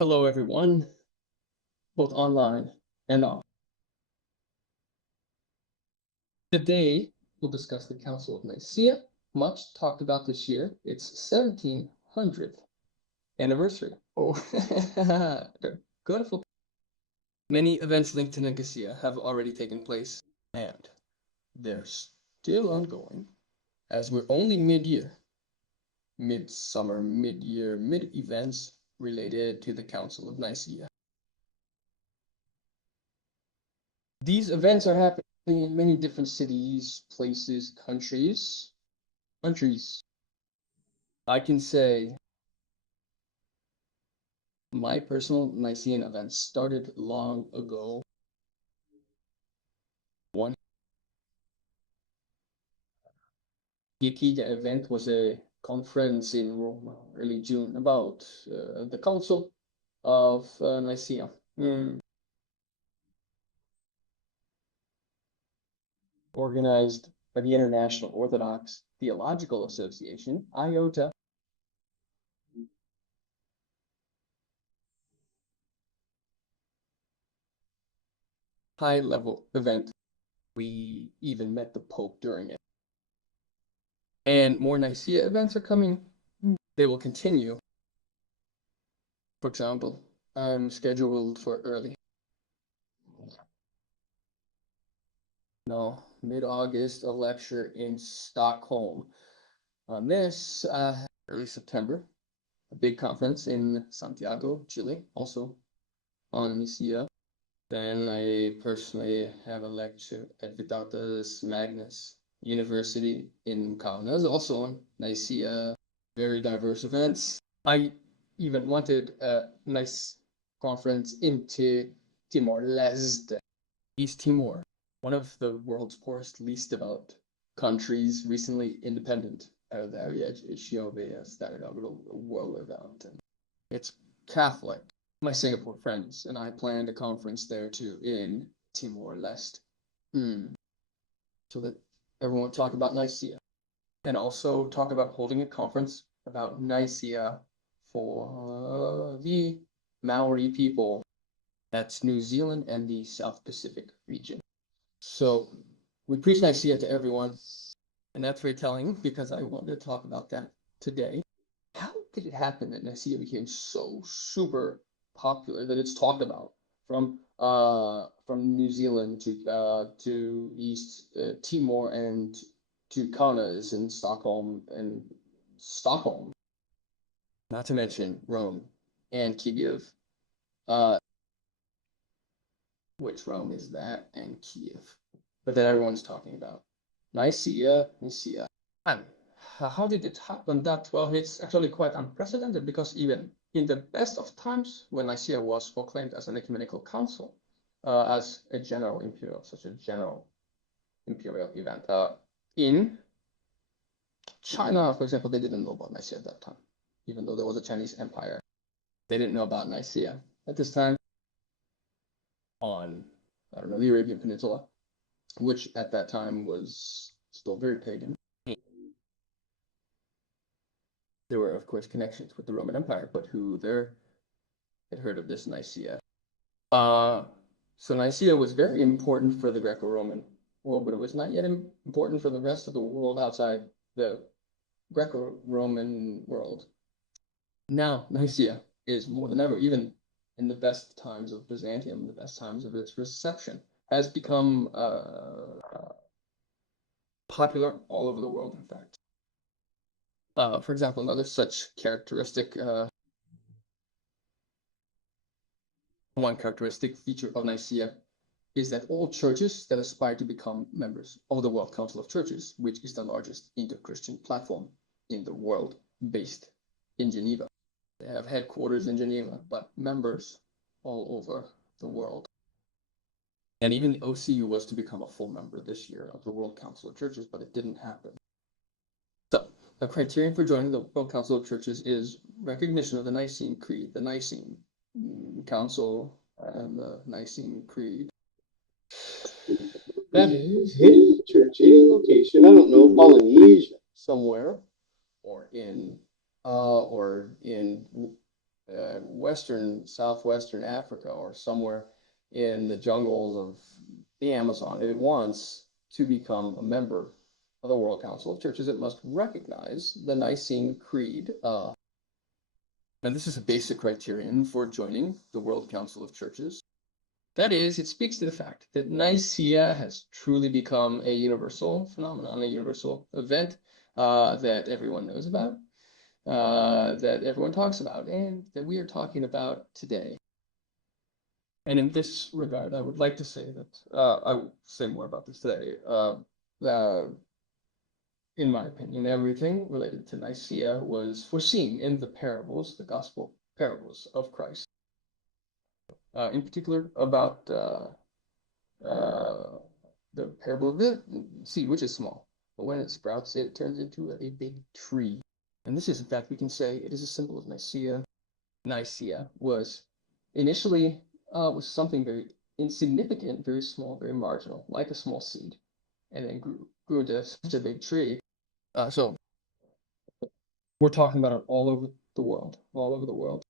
Hello, everyone, both online and off. Today, we'll discuss the Council of Nicaea, much talked about this year. Its 1700th anniversary. Oh, good. Many events linked to Nicaea have already taken place, and they're still ongoing, as we're only mid-year, mid-summer, mid-year, mid-events related to the Council of Nicaea. These events are happening in many different cities, places, countries. I can say my personal Nicene event started long ago. One Nicea event was a conference in Rome, early June, about the Council of Nicaea. Organized by the International Orthodox Theological Association, IOTA. High-level event. We even met the Pope during it. And more Nicaea events are coming. They will continue. For example, I'm scheduled for mid-August, a lecture in Stockholm. On this, early September, a big conference in Santiago, Chile, also on Nicaea. Then I personally have a lecture at Vitatus Magnus University in Kaunas, also on Nicaea. Very diverse events. I even wanted a nice conference into Timor-Leste, East Timor, one of the world's poorest, least developed countries, recently independent out of the area. Ethiopia started out with a world event, and it's Catholic. My Singapore friends and I planned a conference there too in Timor-Leste, so that everyone would talk about Nicaea, and also talk about holding a conference about Nicaea for the Maori people. That's New Zealand and the South Pacific region. So we preach Nicaea to everyone, and that's very telling because I wanted to talk about that today. How did it happen that Nicaea became so super popular that it's talked about from New Zealand to East Timor and to Kaunas and Stockholm, not to mention Rome and Kiev. Which Rome is that, and Kiev, but that everyone's talking about. Nicaea. How did it happen that? Well, it's actually quite unprecedented because even in the best of times, when Nicaea was proclaimed as an ecumenical council, as a general imperial event, in China, for example, they didn't know about Nicaea at that time, even though there was a Chinese empire. They didn't know about Nicaea at this time on, the Arabian Peninsula, which at that time was still very pagan. There were, of course, connections with the Roman Empire, but who there had heard of this Nicaea? So Nicaea was very important for the Greco-Roman world, but it was not yet important for the rest of the world outside the Greco-Roman world. Now, Nicaea is more than ever, even in the best times of Byzantium, the best times of its reception, has become popular all over the world, in fact. For example, another such characteristic, one characteristic feature of Nicaea is that all churches that aspire to become members of the World Council of Churches, which is the largest inter-Christian platform in the world, based in Geneva. They have headquarters in Geneva, but members all over the world. And even the OCU was to become a full member this year of the World Council of Churches, but it didn't happen. So, the criterion for joining the World Council of Churches is recognition of the Nicene Creed, the Nicene Council, and the Nicene Creed. That is hitting church, hitting location. I don't know, Polynesia somewhere, or in southwestern Africa, or somewhere in the jungles of the Amazon, it wants to become a member of the World Council of Churches, it must recognize the Nicene Creed. And this is a basic criterion for joining the World Council of Churches. That is, it speaks to the fact that Nicaea has truly become a universal phenomenon, a universal event that everyone knows about, that everyone talks about, and that we are talking about today. And in this regard, I would like to say that, I will say more about this today. In my opinion, everything related to Nicaea was foreseen in the parables, the gospel parables of Christ. In particular, about the parable of the seed, which is small, but when it sprouts, it turns into a big tree. And this is, in fact, we can say it is a symbol of Nicaea. Nicaea was initially was something very insignificant, very small, very marginal, like a small seed, and then grew into such a big tree. So we're talking about it all over the world, all over the world.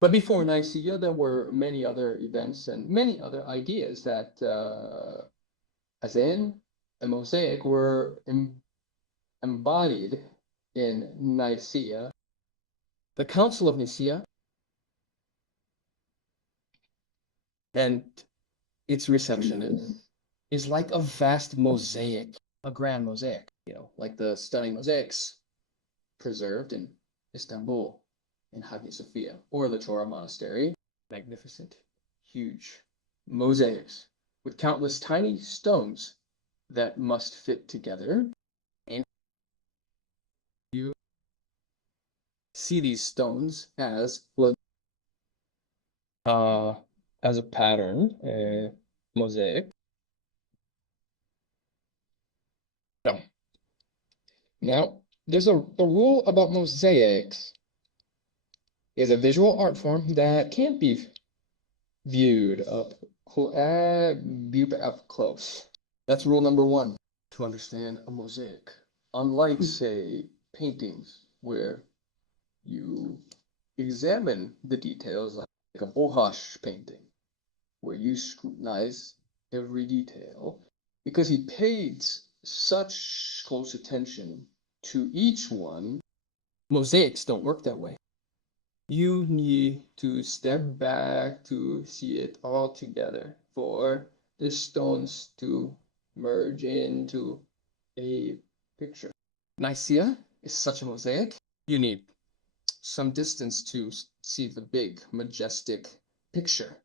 But before Nicaea, there were many other events and many other ideas that, as in a mosaic, were embodied in Nicaea. The Council of Nicaea and its reception is like a vast mosaic, a grand mosaic, like the stunning mosaics preserved in Istanbul, in Hagia Sophia, or the Chora Monastery. Magnificent, huge mosaics with countless tiny stones that must fit together. And you see these stones as a pattern, a mosaic. Now, there's a rule about mosaics is a visual art form that can't be viewed up close. That's rule number one to understand a mosaic. Unlike, say, paintings, where you examine the details like a Bohash painting, where you scrutinize every detail, because he paid such close attention to each one. Mosaics don't work that way. You need to step back to see it all together for the stones to merge into a picture. Nicaea is such a mosaic. You need some distance to see the big, majestic picture.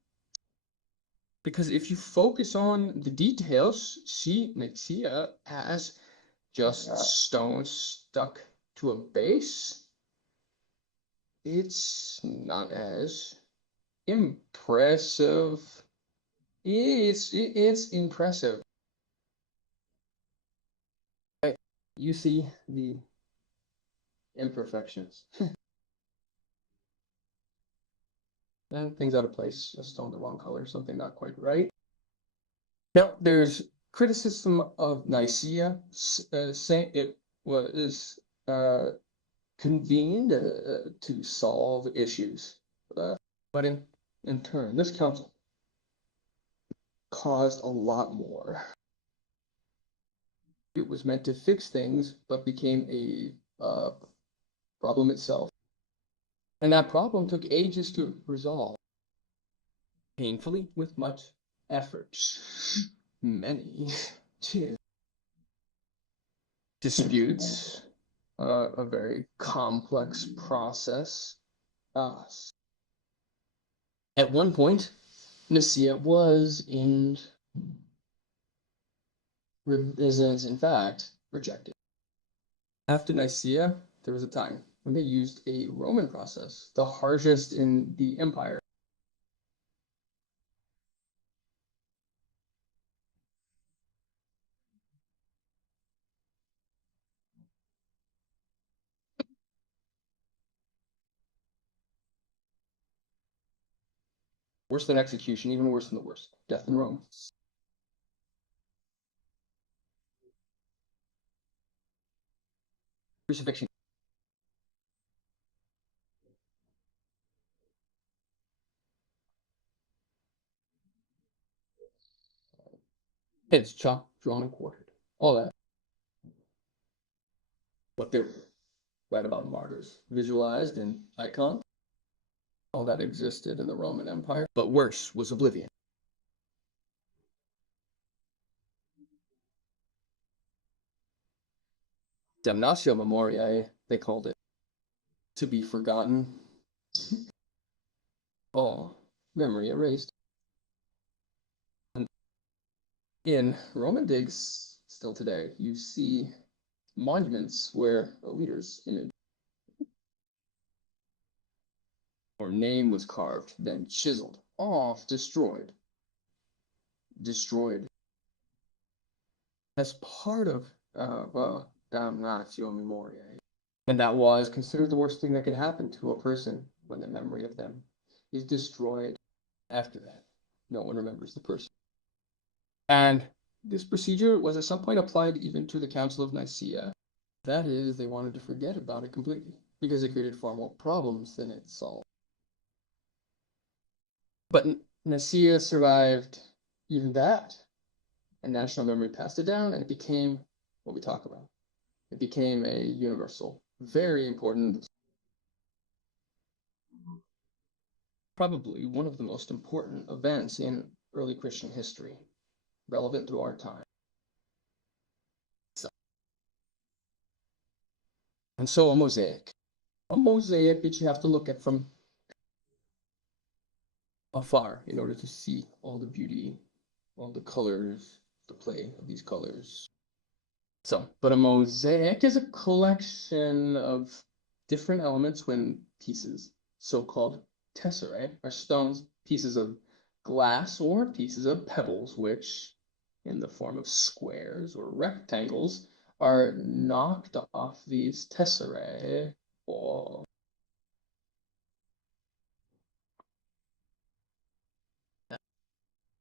Because if you focus on the details, see Nicaea as just stones stuck to a base. It's not as impressive. It's impressive. You see the imperfections. And things out of place, a stone the wrong color, something not quite right. Now, there's criticism of Nicaea, saying it was convened to solve issues. But in turn, this council caused a lot more. It was meant to fix things, but became a problem itself. And that problem took ages to resolve. Painfully, with much effort. Many disputes, a very complex process. At one point, Nicaea was in fact rejected. After Nicaea, there was a time when they used a Roman process, the harshest in the empire. Worse than execution, even worse than the worst. Death in Rome. Crucifixion. Heads chopped, drawn, and quartered. All that. What they read about martyrs, visualized in icons. All that existed in the Roman Empire. But worse was oblivion. Damnatio memoriae, they called it. To be forgotten. All memory erased. In Roman digs, still today, you see monuments where a leader's image or name was carved, then chiseled off, destroyed as part of damnatio memoriae. And that was considered the worst thing that could happen to a person when the memory of them is destroyed. After that, no one remembers the person. And this procedure was at some point applied even to the Council of Nicaea. That is, they wanted to forget about it completely, because it created far more problems than it solved. But Nicaea survived even that, and national memory passed it down, and it became what we talk about. It became a universal, very important, probably one of the most important events in early Christian history, relevant to our time. And so a mosaic that you have to look at from afar in order to see all the beauty, all the colors, the play of these colors. So, but a mosaic is a collection of different elements when pieces, so-called tesserae, are stones, pieces of glass or pieces of pebbles, which, in the form of squares or rectangles, are knocked off these tesserae. Or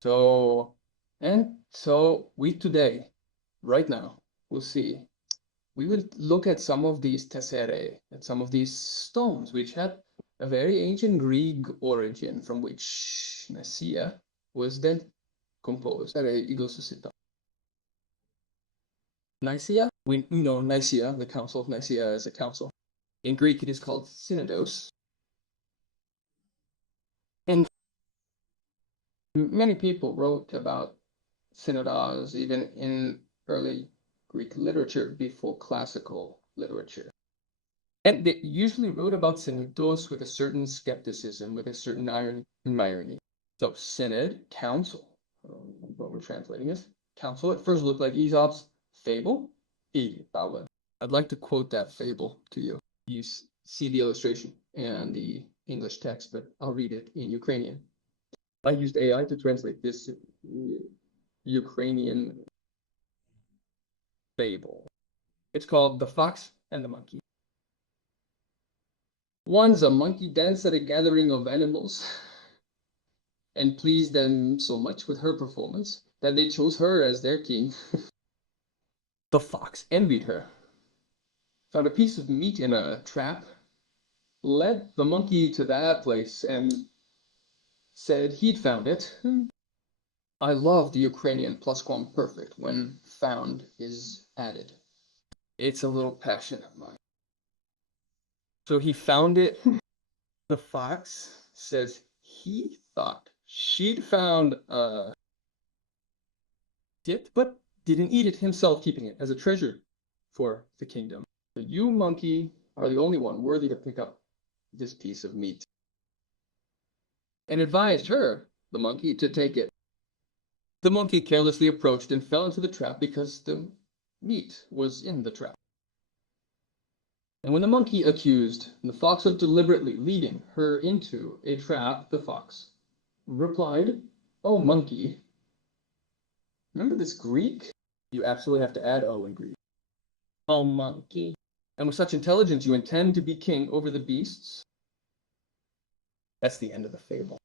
so we today, right now, we'll see. We will look at some of these tesserae, at some of these stones, which had a very ancient Greek origin, from which Nicaea was then composed. Nicaea, we know Nicaea, the Council of Nicaea, is a council. In Greek, it is called synodos. And many people wrote about synodos, even in early Greek literature, before classical literature. And they usually wrote about synodos with a certain skepticism, with a certain irony. So synod, council, what we're translating is, council at first looked like Aesop's fable. I'd like to quote that fable to you. You see the illustration and the English text, but I'll read it in Ukrainian. I used AI to translate this Ukrainian fable. It's called The Fox and the Monkey. Once a monkey danced at a gathering of animals and pleased them so much with her performance that they chose her as their king. The fox envied her, found a piece of meat in a trap, led the monkey to that place, and said he'd found it. I love the Ukrainian plusquamperfect when found is added. It's a little passion of mine. So he found it. The fox says he thought she'd found it, but didn't eat it himself, keeping it as a treasure for the kingdom. So you, monkey, are the only one worthy to pick up this piece of meat. And advised her, the monkey, to take it. The monkey carelessly approached and fell into the trap because the meat was in the trap. And when the monkey accused the fox of deliberately leading her into a trap, the fox replied, "Oh, monkey, remember this Greek? You absolutely have to add O in Greek. Oh, monkey. And with such intelligence you intend to be king over the beasts?" That's the end of the fable.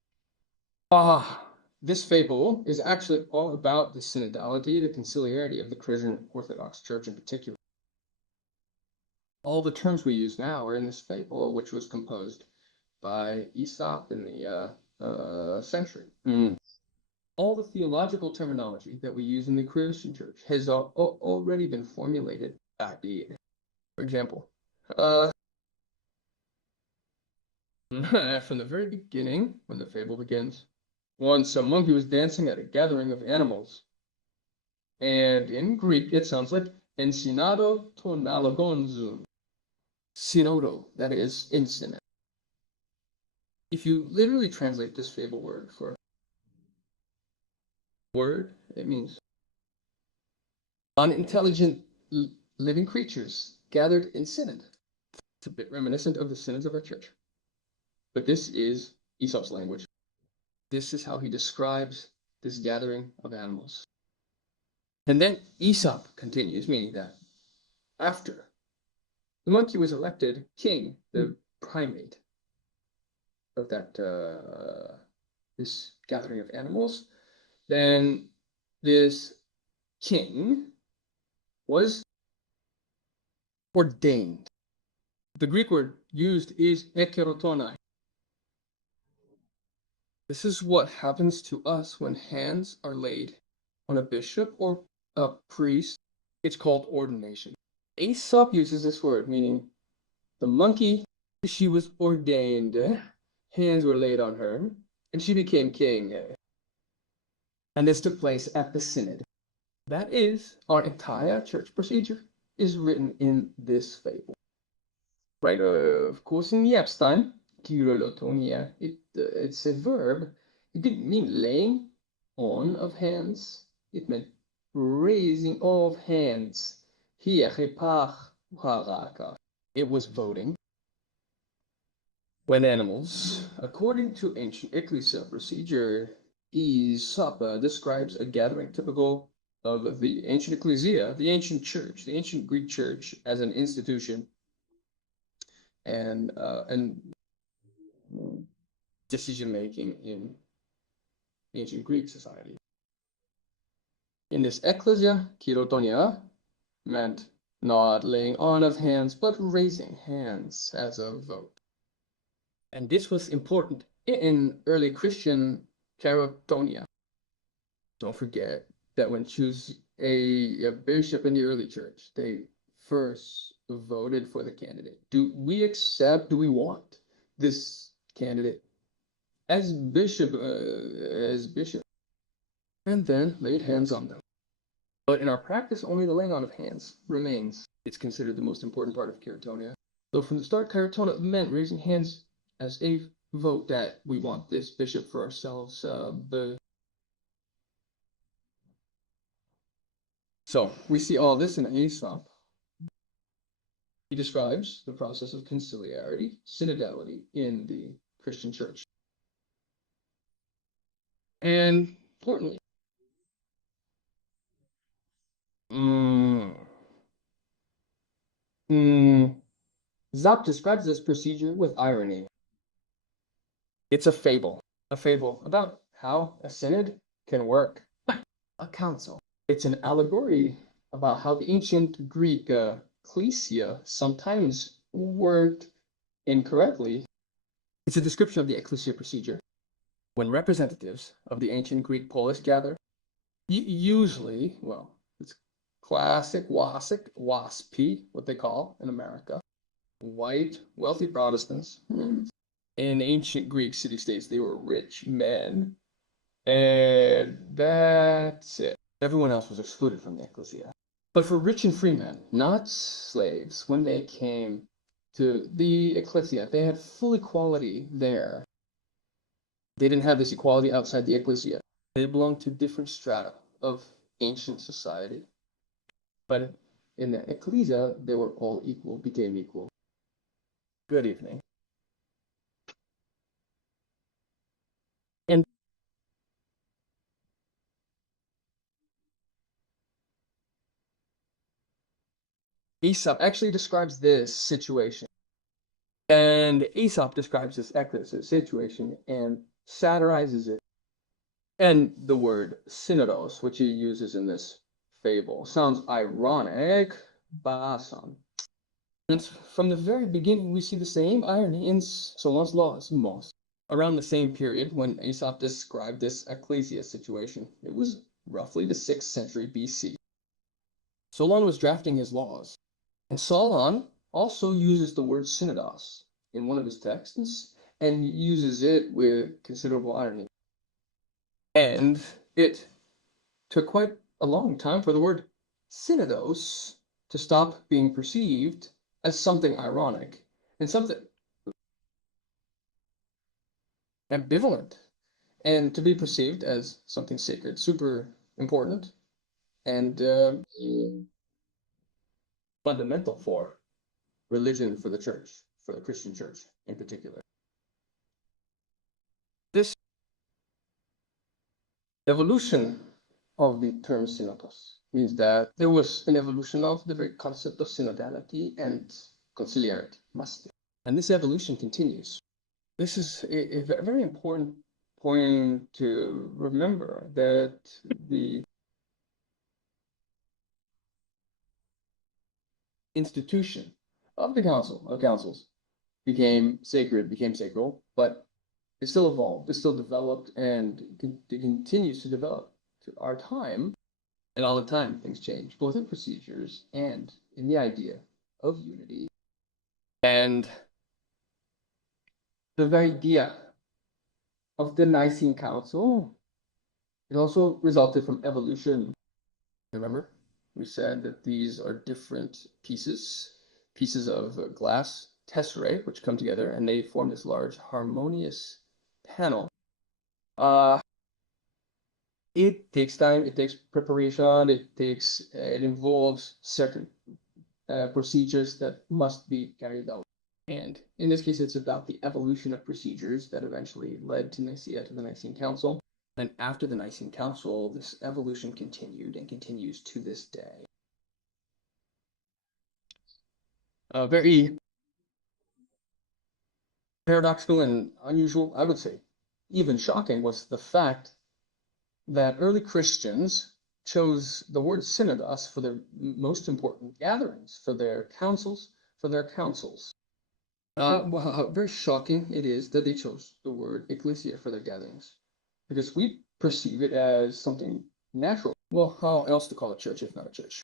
This fable is actually all about the synodality, the conciliarity of the Christian Orthodox Church in particular. All the terms we use now are in this fable, which was composed by Aesop in the century. all the theological terminology that we use in the Christian church has already been formulated back then. For example, from the very beginning, when the fable begins, once a monkey was dancing at a gathering of animals. And in Greek, it sounds like ensinado to nalagonzun. Sinodo, that is infinite. If you literally translate this fable word for word, it means unintelligent living creatures gathered in synod. It's a bit reminiscent of the synods of our church. But this is Aesop's language. This is how he describes this gathering of animals. And then Aesop continues, meaning that after the monkey was elected king, the primate of that this gathering of animals, then this king was ordained. The Greek word used is ekerotonai. This is what happens to us when hands are laid on a bishop or a priest. It's called ordination. Aesop uses this word, meaning the monkey, she was ordained, hands were laid on her, and she became king. And this took place at the synod. That is, our entire church procedure is written in this fable. Right, of course, in Epstein, it's a verb. It didn't mean laying on of hands. It meant raising of hands. It was voting. When animals, according to ancient ecclesia procedure, Aesop describes a gathering typical of the ancient ecclesia, the ancient church, the ancient Greek church as an institution, and decision making in ancient Greek society. In this ecclesia, kirotonia meant not laying on of hands, but raising hands as a vote. And this was important in early Christian karotonia. Don't forget that when choosing a bishop in the early church, they first voted for the candidate. Do we want this candidate as bishop, and then laid hands on them. But in our practice, only the laying on of hands remains. It's considered the most important part of karotonia. So from the start, karotonia meant raising hands as a vote that we want this bishop for ourselves. So we see all this in Aesop. He describes the process of conciliarity, synodality in the Christian church. And importantly, Aesop describes this procedure with irony. It's a fable about how a synod can work, a council. It's an allegory about how the ancient Greek ecclesia sometimes worked incorrectly. It's a description of the ecclesia procedure. When representatives of the ancient Greek polis gather, usually, well, it's classic WASP, what they call in America, white, wealthy Protestants. In ancient Greek city-states, they were rich men, and that's it. Everyone else was excluded from the ecclesia. But for rich and free men, not slaves, when they came to the ecclesia, they had full equality there. They didn't have this equality outside the ecclesia. They belonged to different strata of ancient society. But in the ecclesia, they were all equal, became equal. Good evening. And Aesop actually describes this situation. And Aesop describes this ecclesia situation and satirizes it. And the word synodos, which he uses in this fable, sounds ironic, bason. And from the very beginning, we see the same irony in Solon's laws, most. around the same period when Aesop described this ecclesia situation. It was roughly the 6th century BC. Solon was drafting his laws, and Solon also uses the word synodos in one of his texts and uses it with considerable irony. And it took quite a long time for the word synodos to stop being perceived as something ironic and something ambivalent, and to be perceived as something sacred, super important, and fundamental for religion, for the church, for the Christian church in particular. This evolution of the term synodos means that there was an evolution of the very concept of synodality and conciliarity, and this evolution continues. This is a very important point to remember, that the institution of the councils became sacral, but it still evolved, it still developed, and it continues to develop to our time. And all the time things change, both in procedures and in the idea of unity. And the very idea of the Nicene Council, it also resulted from evolution. Remember, we said that these are different pieces of glass tesserae, which come together and they form this large harmonious panel. It takes time, it takes preparation, it involves certain procedures that must be carried out. And in this case, it's about the evolution of procedures that eventually led to Nicaea, to the Nicene Council. And after the Nicene Council, this evolution continued and continues to this day. Very paradoxical and unusual, I would say, even shocking, was the fact that early Christians chose the word synodos for their most important gatherings, for their councils, Well, how very shocking it is that they chose the word ecclesia for their gatherings, because we perceive it as something natural. Well, how else to call a church if not a church?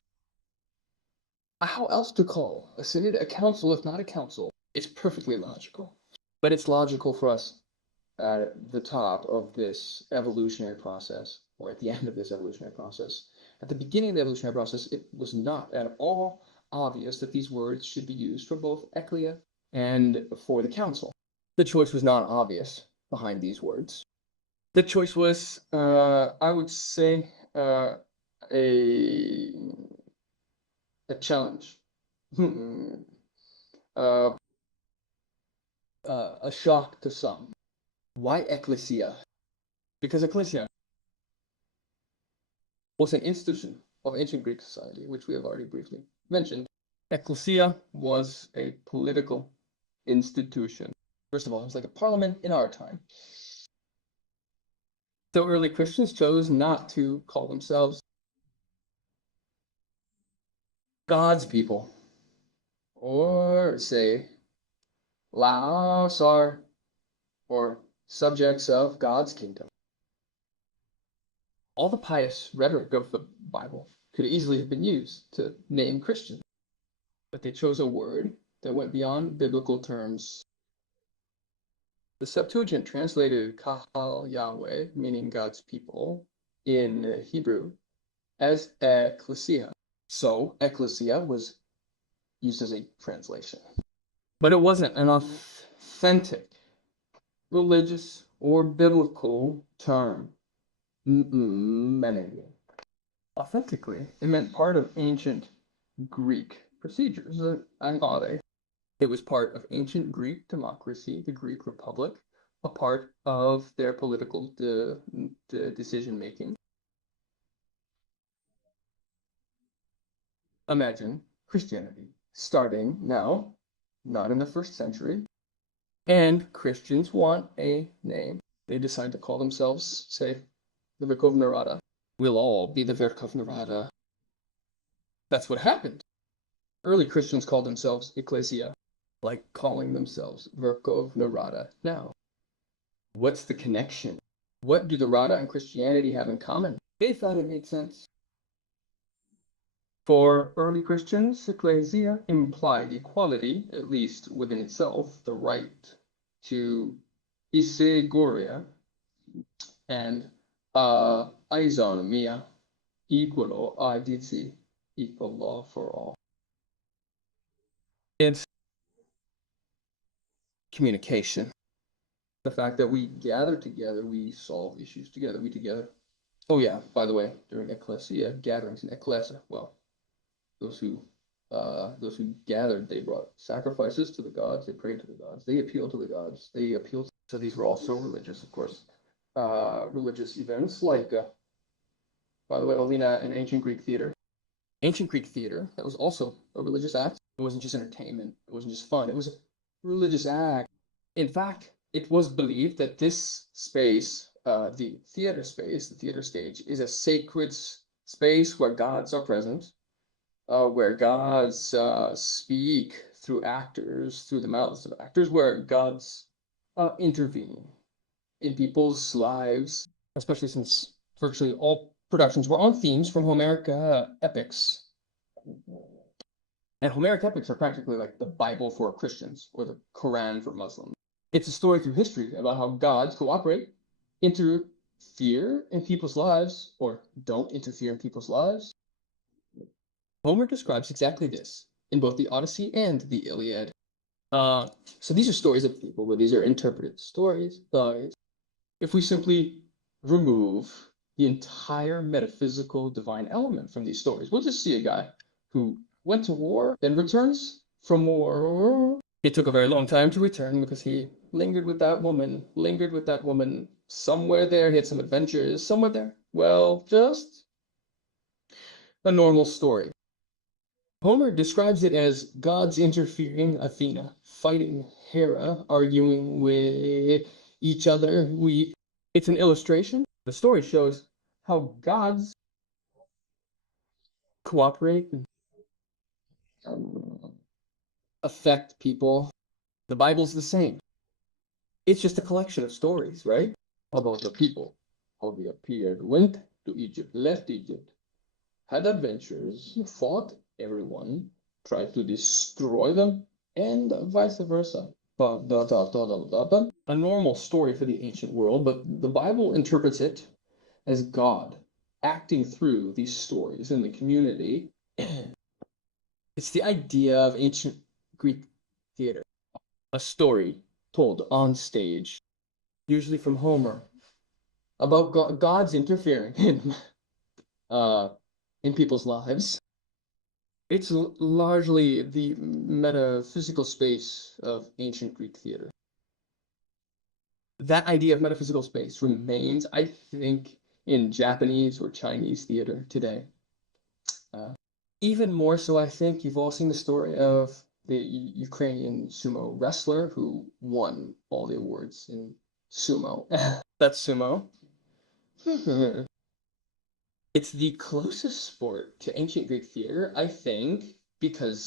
How else to call a synod a council if not a council? It's perfectly logical. But it's logical for us at the top of this evolutionary process, or at the end of this evolutionary process. At the beginning of the evolutionary process, it was not at all obvious that these words should be used for both ecclesia and for the council. The choice was not obvious behind these words. The choice was, I would say, a challenge. A shock to some. Why ecclesia? Because ecclesia was an institution of ancient Greek society, which we have already briefly mentioned. Ecclesia was a political institution. First of all, it was like a parliament in our time. So early Christians chose not to call themselves God's people, or say Laos or subjects of God's kingdom. All the pious rhetoric of the Bible could easily have been used to name Christians, but they chose a word that went beyond biblical terms. The Septuagint translated Kahal Yahweh, meaning God's people, in Hebrew as ecclesia. So ecclesia was used as a translation. But it wasn't an authentic religious or biblical term. Authentically, it meant part of ancient Greek procedures. It was part of ancient Greek democracy, the Greek Republic, a part of their political decision-making. Imagine Christianity starting now, not in the 1st century, and Christians want a name. They decide to call themselves, say, the Rokov Narada. We'll all be the Rokov Narada. That's what happened. Early Christians called themselves ecclesia, like calling themselves Rokov Narada now. What's the connection? What do the Rada and Christianity have in common? They thought it made sense. For early Christians, ecclesia implied equality, at least within itself, the right to isegoria and isonomia, equal IDC, equal law for all. It's communication. The fact that we gather together, we solve issues together, we together. Oh yeah, by the way, during ecclesia, gatherings in ecclesia, well, those who gathered, they brought sacrifices to the gods, they prayed to the gods, they appealed to the gods, they appealed. So these were also religious, of course. Religious events like, by the way, Olina, in ancient Greek theater. Ancient Greek theater, that was also a religious act. It wasn't just entertainment, it wasn't just fun, it was a religious act. In fact, it was believed that this space, the theater space, the theater stage, is a sacred space where gods are present, where gods speak through actors, through the mouths of actors, where gods intervene in people's lives, especially since virtually all productions were on themes from Homeric epics. And Homeric epics are practically like the Bible for Christians, or the Quran for Muslims. It's a story through history about how gods cooperate, interfere in people's lives, or don't interfere in people's lives. Homer describes exactly this in both the Odyssey and the Iliad. So these are stories of people, but these are interpreted stories. If we simply remove the entire metaphysical divine element from these stories, we'll just see a guy who went to war, then returns from war. It took a very long time to return because he lingered with that woman, somewhere there, he had some adventures, somewhere there. Well, just a normal story. Homer describes it as gods interfering, Athena fighting Hera, arguing with each other. It's an illustration. The story shows how gods cooperate and affect people. The Bible's the same. It's just a collection of stories, right? About the people, how they appeared, went to Egypt, left Egypt, had adventures, fought everyone, tried to destroy them, and vice versa. A normal story for the ancient world, but the Bible interprets it as God acting through these stories in the community. It's the idea of ancient Greek theater, a story told on stage, usually from Homer, about gods interfering in people's lives. It's largely the metaphysical space of ancient Greek theater. That idea of metaphysical space remains, I think, in Japanese or Chinese theater today. Even more so, I think you've all seen the story of the Ukrainian sumo wrestler who won all the awards in sumo. That's sumo. It's the closest sport to ancient Greek theater, I think, because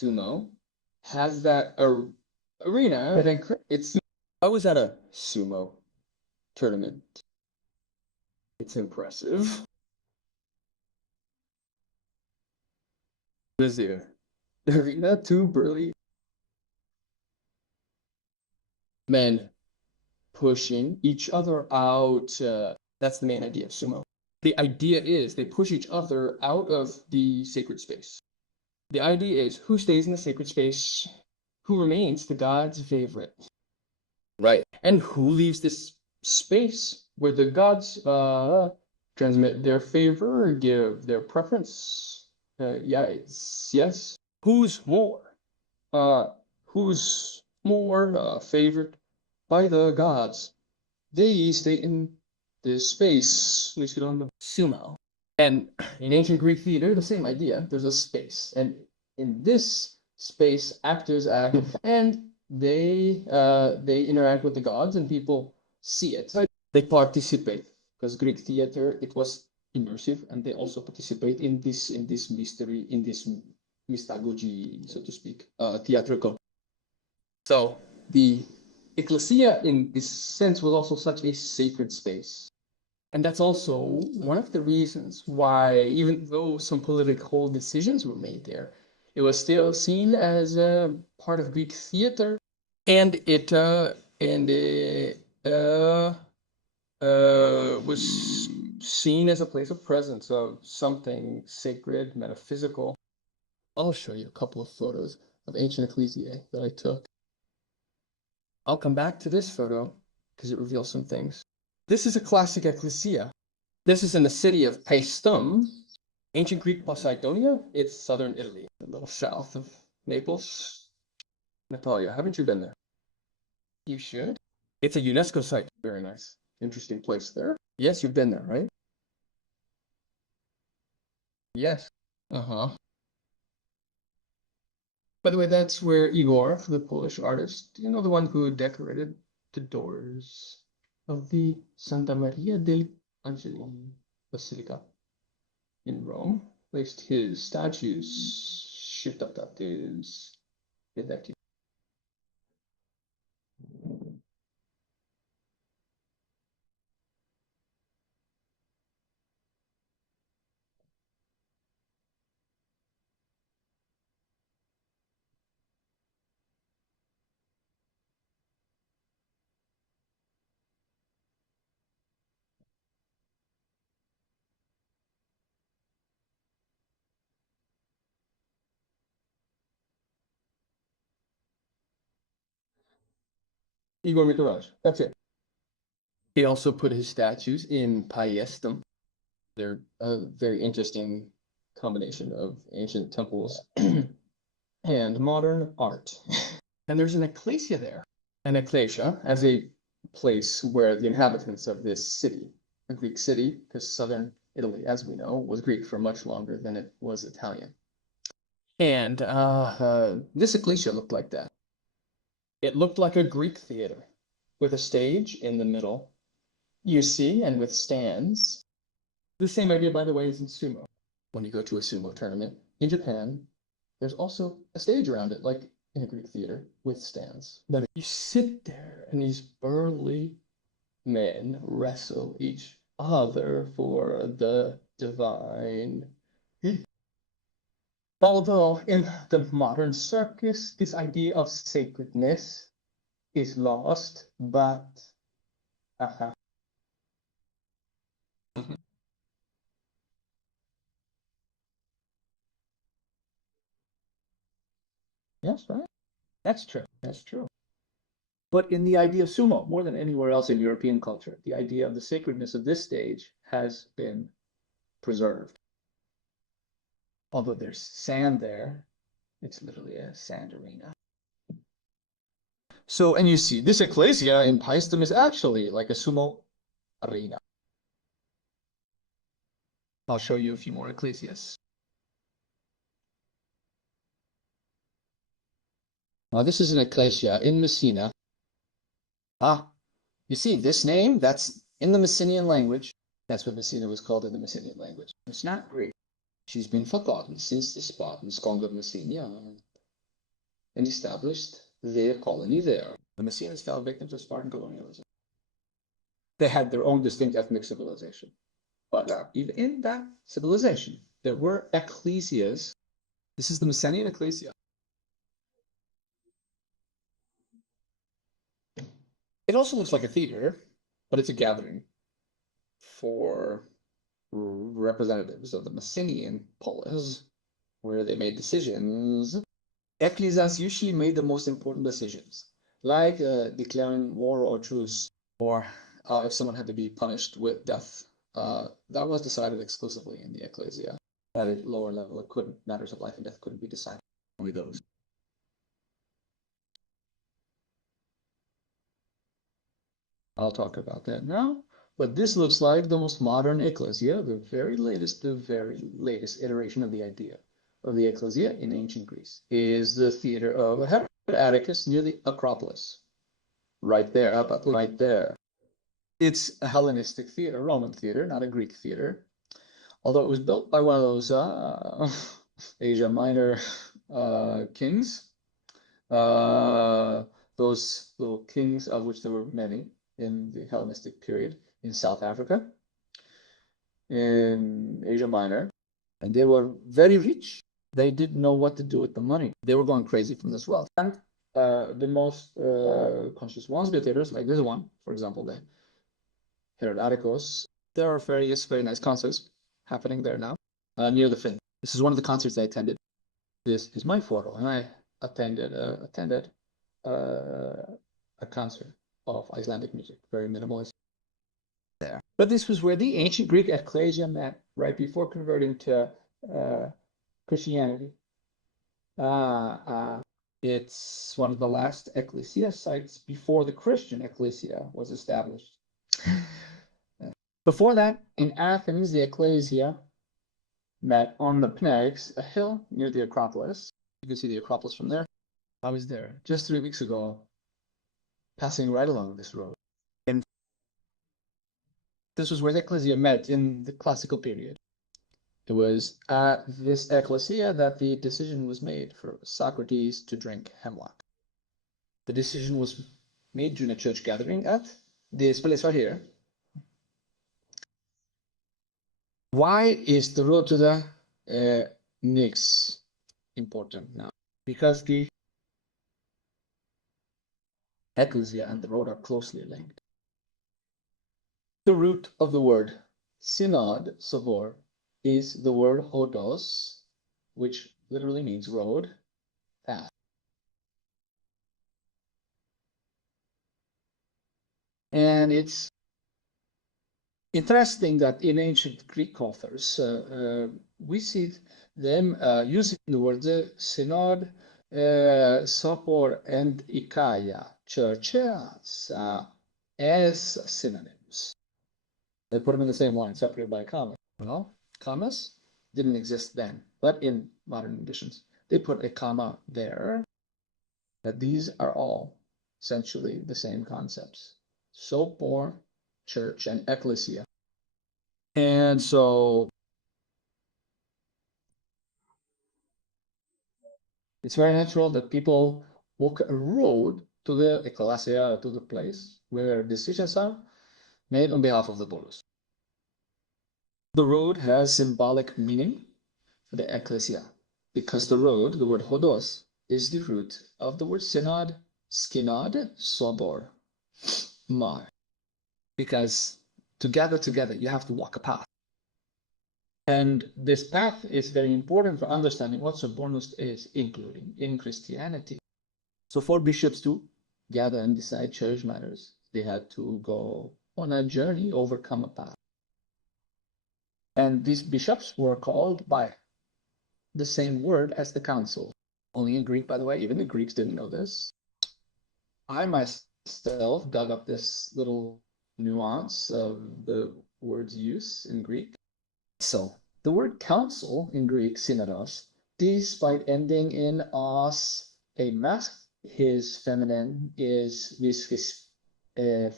sumo has that arena. I was at a sumo tournament. It's impressive. The arena, two burly men pushing each other out. That's the main idea of sumo. The idea is they push each other out of the sacred space. The idea is who stays in the sacred space, who remains the god's favorite. Right. And who leaves this space where the gods transmit their favor, give their preference. Yes. Who's more favored by the gods? They stay in this space, listed on the sumo. And in ancient Greek theater, the same idea. There's a space, and in this space, actors act, and they interact with the gods, and people see it. They participate because Greek theater, it was immersive, and they also participate in this mystery, in this mystagogy, so to speak, theatrical. So the ecclesia in this sense was also such a sacred space. And that's also one of the reasons why, even though some political decisions were made there, it was still seen as a part of Greek theater, and it was seen as a place of presence of something sacred, metaphysical. I'll show you a couple of photos of ancient ecclesiae that I took. I'll come back to this photo because it reveals some things. This is a classic ecclesia. This is in the city of Paestum, ancient Greek Poseidonia. It's southern Italy, a little south of Naples. Natalia, haven't you been there? You should. It's a UNESCO site. Very nice. Interesting place there. Yes, you've been there, right? Yes. Uh-huh. By the way, that's where Igor, the Polish artist, you know, the one who decorated the doors of the Santa Maria degli Angeli Basilica in Rome, placed his statues, Shitatates, elected. Igor Mitraj, that's it. He also put his statues in Paestum. They're a very interesting combination of ancient temples and modern art. And there's an ecclesia there. An ecclesia as a place where the inhabitants of this city, a Greek city, because southern Italy, as we know, was Greek for much longer than it was Italian. And this ecclesia looked like that. It looked like a Greek theater with a stage in the middle, you see, and with stands. The same idea, by the way, is in sumo. When you go to a sumo tournament in Japan, there's also a stage around it, like in a Greek theater, with stands. Then you sit there, and these burly men wrestle each other for the divine. Although in the modern circus, this idea of sacredness is lost, but yes, right. That's true. That's true. But in the idea of sumo, more than anywhere else in European culture, the idea of the sacredness of this stage has been preserved. Although there's sand there, it's literally a sand arena. So, and you see, this ecclesia in Paestum is actually like a sumo arena. I'll show you a few more ecclesias. Now, this is an ecclesia in Messina. You see, this name, that's in the Messinian language. That's what Messina was called in the Messinian language. It's not Greek. She's been forgotten since the Spartans conquered Messenia and established their colony there. The Messenians fell victims of Spartan colonialism. They had their own distinct ethnic civilization. But even in that civilization, there were ecclesias. This is the Messenian ecclesia. It also looks like a theater, but it's a gathering for representatives of the Messenian polis, where they made decisions. Ecclesias usually made the most important decisions, like declaring war or truce, or if someone had to be punished with death. That was decided exclusively in the ecclesia. At a lower level, matters of life and death couldn't be decided. Only those. I'll talk about that now. But this looks like the most modern ecclesia, the very latest iteration of the idea of the ecclesia in ancient Greece is the theater of Herod Atticus near the Acropolis. Right there, up right there. It's a Hellenistic theater, Roman theater, not a Greek theater. Although it was built by one of those Asia Minor kings. But those little kings, of which there were many in the Hellenistic period in South Africa, in Asia Minor, and they were very rich. They didn't know what to do with the money. They were going crazy from this wealth. And the most conscious ones, dictators, like this one, for example, the Herodotus. There are various very nice concerts happening there now, near the Fin. This is one of the concerts I attended. This is my photo, and I attended a concert of Icelandic music, very minimalist there. But this was where the ancient Greek ecclesia met, right before converting to Christianity. It's one of the last ecclesia sites before the Christian ecclesia was established. Before that, in Athens, the ecclesia met on the Pneix, a hill near the Acropolis. You can see the Acropolis from there. I was there just 3 weeks ago, passing right along this road. And this was where the ecclesia met in the classical period. It was at this ecclesia that the decision was made for Socrates to drink hemlock. The decision was made during a church gathering at this place right here. Why is the road to the Nix important now? Because the ecclesia and the road are closely linked. The root of the word synod, sobor, is the word hodos, which literally means road, path. And it's interesting that in ancient Greek authors, we see them using the words synod, sobor, and ikaia, churches, as synonyms. They put them in the same line, separated by a comma. Well, commas didn't exist then, but in modern editions, they put a comma there. That these are all essentially the same concepts. Sobor, church, and ecclesia. And so it's very natural that people walk a road to the ecclesia, to the place where decisions are made on behalf of the polis. The road has symbolic meaning for the ecclesia because the road, the word hodos, is the root of the word synod, skinod, sobor, mar. Because to gather together, you have to walk a path. And this path is very important for understanding what sobornost is, including in Christianity. So for bishops to gather and decide church matters, they had to go on a journey, overcome a path. And these bishops were called by the same word as the council. Only in Greek, by the way. Even the Greeks didn't know this. I myself dug up this little nuance of the word's use in Greek. So the word council in Greek, synodos, despite ending in os, a masc, his feminine is his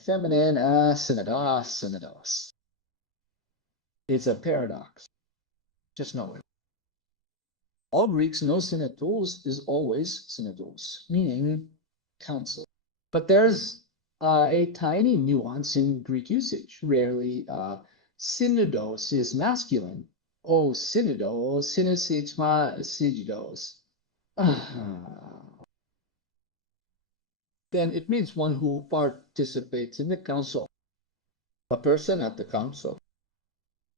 feminine synodos. It's a paradox. Just know it. All Greeks know synodos is always synodos, meaning council. But there's a tiny nuance in Greek usage. Rarely, synodos is masculine. Oh, synodos, synosigma, sygidos. Then it means one who participates in the council. A person at the council.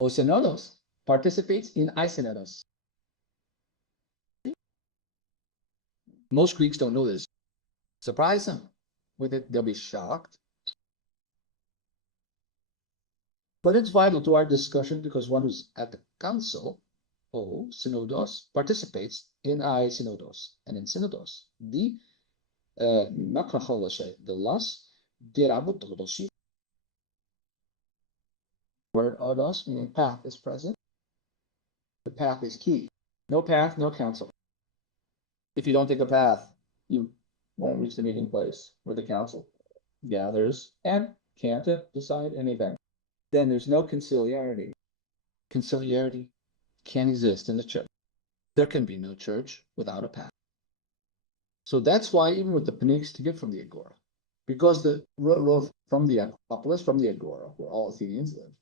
O synodos participates in synodos. Most Greeks don't know this. Surprise them with it, they'll be shocked. But it's vital to our discussion because one who's at the council, O synodos, participates in synodos. And in synodos, the las dirabut word odos, meaning path, is present. The path is key. No path, no council. If you don't take a path, you won't reach the meeting place where the council gathers and can't decide anything. Then there's no conciliarity. Conciliarity can't exist in the church. There can be no church without a path. So that's why even with the Pnyx to get from the Agora, because the road from the Acropolis, from the Agora, where all Athenians lived,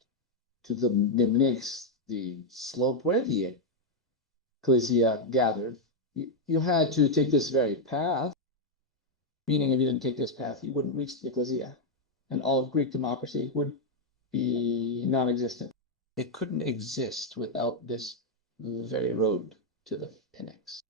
to the Pnyx, the slope where the Ecclesia gathered, you had to take this very path, meaning if you didn't take this path, you wouldn't reach the Ecclesia, and all of Greek democracy would be non-existent. It couldn't exist without this very road to the Pnyx.